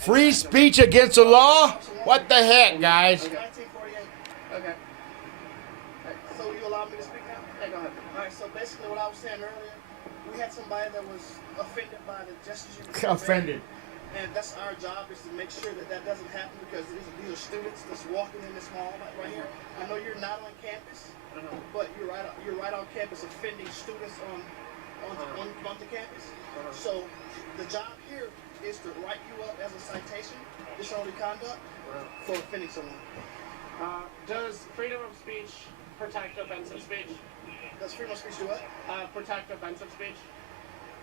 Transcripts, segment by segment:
Free speech against the law? What the heck, guys? 1948. Okay. So you allow me to speak now? Yeah, go ahead. All right. So basically, what I was saying earlier, we had somebody that was offended by the gestures you Offended. and that's our job is to make sure that that doesn't happen because these are students that's walking in this mall right here. I know you're not on campus, but you're right on campus offending students onto campus. So the job here is to write you up as a citation, disorderly conduct, for offending someone. Does freedom of speech protect offensive speech? Does freedom of speech do what? Protect offensive speech?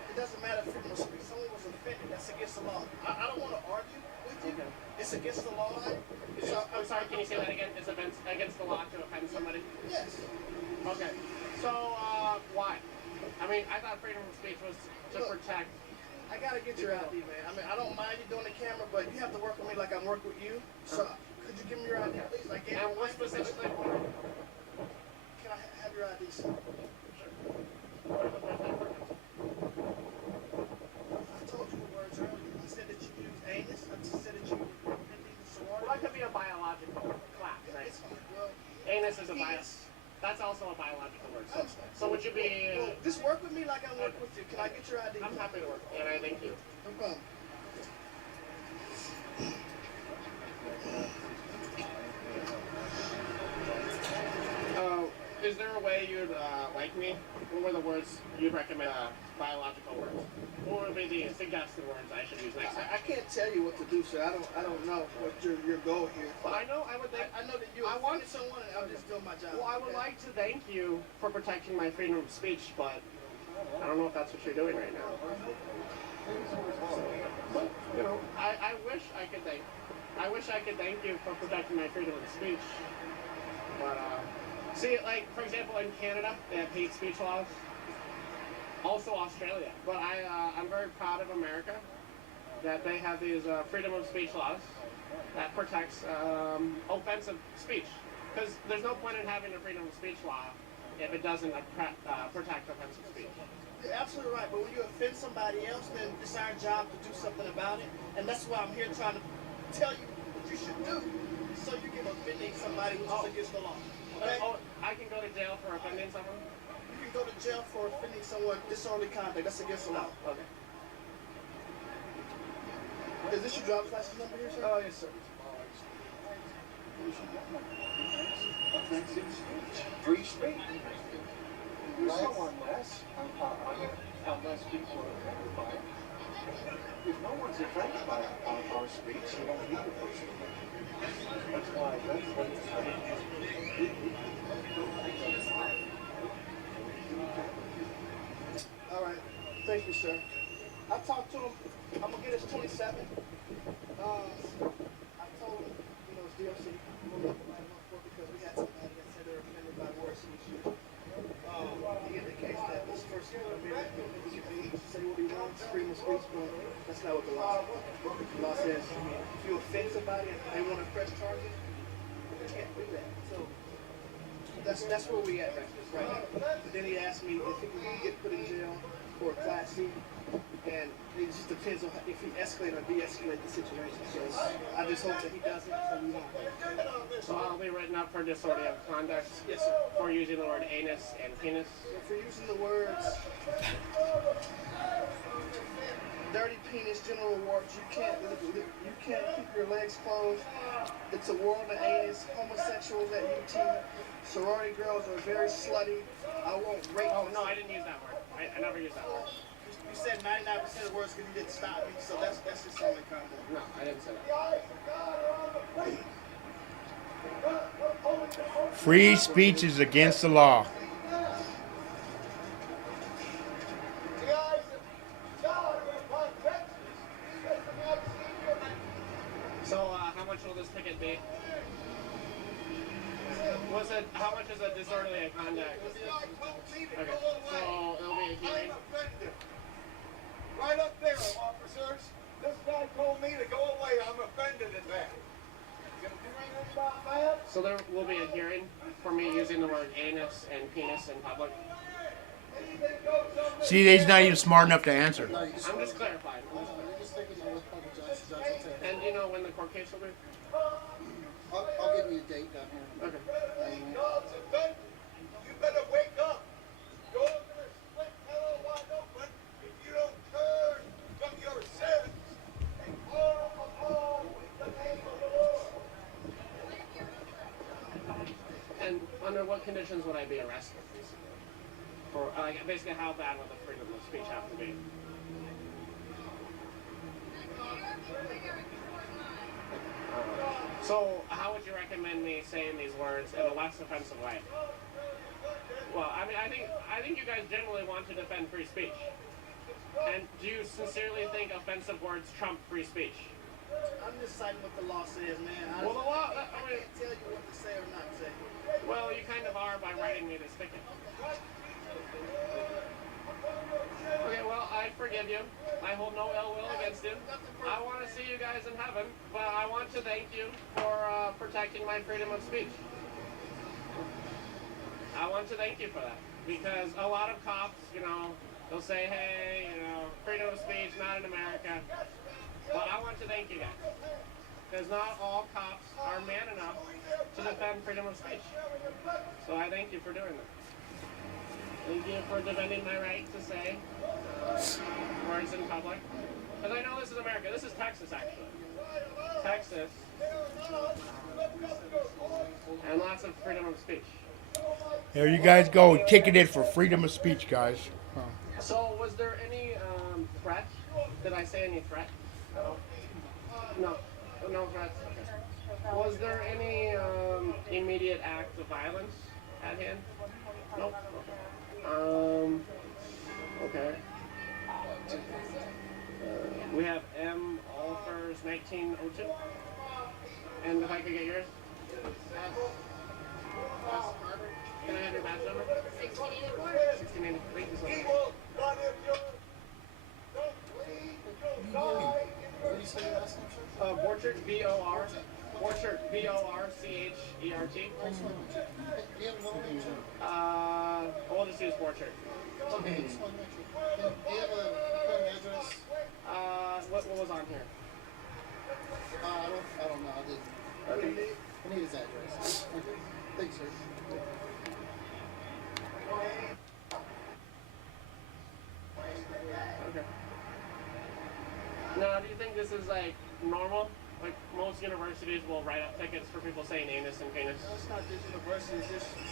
It doesn't matter if freedom of speech. Someone was offended. That's against the law. I don't want to argue with you. Okay. It's against the law. I'm sorry, can you say that again? It's against the law to offend somebody? Yes. Okay. So, why? I mean, I thought freedom of speech was to protect. I gotta get your ID, man. I mean, I don't mind you doing the camera, but you have to work with me like I'm working with you. So, could you give me your ID, please? Like, And what specifically? Can I have your ID, sir? I told you the words earlier. I said that you use anus. I said that you were offending the sorority. Well, that could be a biological class, right? It's fine. Well, Anus is a penis. That's also a biological word. I understand. So would you be? Well, just work with me like I'm working with you. Can I get your ID? I'm happy to work, and I thank you. No problem. Is there a way you'd like me? What were the words you'd recommend? Biological words. What would be the suggested words I should use next time? I can't tell you what to do, sir. I don't know what your goal here. Well, I know. I would think. I know that you I want someone, and I'm just doing my job. Well, I would like to thank you for protecting my freedom of speech, but I don't know if that's what you're doing right now. But, you know, I wish I could thank. I wish I could thank you for protecting my freedom of speech. But see, like for example, in Canada, they have hate speech laws. Also Australia. But I'm very proud of America that they have these freedom of speech laws that protects offensive speech. Because there's no point in having a freedom of speech law if it doesn't protect offensive speech. You're absolutely right, but when you offend somebody else, then it's our job to do something about it. And that's why I'm here trying to tell you what you should do so you can offending somebody which is against the law. Okay? Oh, I can go to jail for offending someone? You can go to jail for offending someone, disorderly conduct. That's against the law. Okay. Is this your driver's license number here, sir? Oh, yes, sir. Offensive speech. Free speech. So unless people are offended by it. If no one's offended by our speech, you don't need a person. That's why All right. Thank you, sir. I talked to him. I'm going to get his 27. I told him, it's DOC. We're going to write him up for because we had somebody that said they're offended by words he used. He indicates that this person he said he will be wrong, freedom of speech, but that's not what the law says. The law says if you offend somebody and they want to press charges, they can't do that. So that's where we at right now. But then he asked me if he can get put in jail for a Class C, and it just depends on if he escalate or de-escalate the situation. So I just hope that he doesn't, so we won't. So I'll be written up for disorderly conduct. Yes, sir. For using the word anus and penis. For using the words dirty penis, genital warts, you can't keep your legs closed. It's a world of anus. Homosexuals at UT, sorority girls are very slutty. I won't rape. Oh no, I didn't use that word. I never used that word. You said 99% of words because you didn't stop me, so that's just only comment. No, I didn't say that. Free speech is against the law. So how much will this ticket be? How much is a disorderly conduct? Okay, so it'll be a hearing. right up there, officers. This guy told me to go away. I'm offended at that. You gonna do anything about that? So there will be a hearing for me using the word anus and penis in public. See, he's not even smart enough to answer. I'm just clarifying. And know when the court case will be? I'll give you a date down here. Okay. You better wake up. You're gonna split hell wide open if you don't turn from your sins and call upon the name of the Lord. And under what conditions would I be arrested? For like basically, how bad would the freedom of speech have to be? So, how would you recommend me saying these words in a less offensive way? Well, I mean, I think you guys generally want to defend free speech. And do you sincerely think offensive words trump free speech? I'm just citing what the law says, man. Well, the law. I can't tell you what to say or not say. Well, you kind of are by writing me this ticket. Okay, well, I forgive you. I hold no ill will against you. I want to see you guys in heaven, but I want to thank you for protecting my freedom of speech. I want to thank you for that. Because a lot of cops, they'll say, hey, freedom of speech, not in America. But I want to thank you guys. Because not all cops are man enough to defend freedom of speech. So I thank you for doing that. Thank you for defending my right to say words in public. Because I know this is America. This is Texas, actually. Texas. And lots of freedom of speech. There you guys go, ticketed for freedom of speech, guys. So, was there any threat? Did I say any threat? No. No threats. Okay. Was there any immediate act of violence at hand? Nope. Okay. We have M. Olfers 1902. And if I could get yours? Can I have your badge number? 1684. 1683. This one. Evil, but if you're don't leave, you'll die in your sins. Borchert, B-O-R. Borchert, B-O-R-C-H-E-R-T. Do you have a number? We'll just use Borchert. Okay, just want to make sure. Do you have a current address? What was on here? I don't know. I didn't. Okay. I need his address. Okay. Thanks, sir. Okay. Now, do you think this is like normal? Like most universities will write up tickets for people saying anus and penis. No, it's not just university.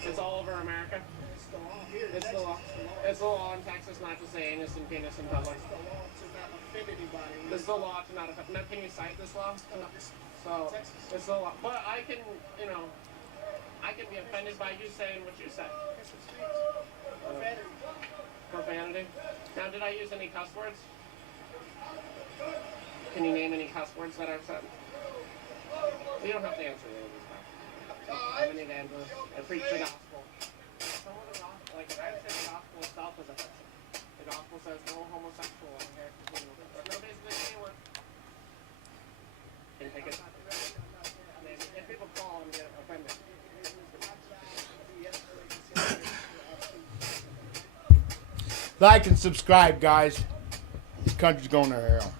It's all over America. It's the law here. It's the law. It's the law in Texas not to say anus and penis in public. It's the law to not offend anybody. This is the law to not offend. Now, can you cite this law? No, it's So Texas. it's the law. But I can, I can be offended by you saying what you said. profanity. Profanity. Now, did I use any cuss words? Can you name any cuss words that I've said? You don't have to answer any of these questions. I'm an evangelist. I preach the gospel. Some of the gospel, like I would say the gospel itself is offensive. The gospel says no homosexual in here. No, basically anyone. Can take it. I mean, if people call and get offended. Like and subscribe, guys. This country's going to hell.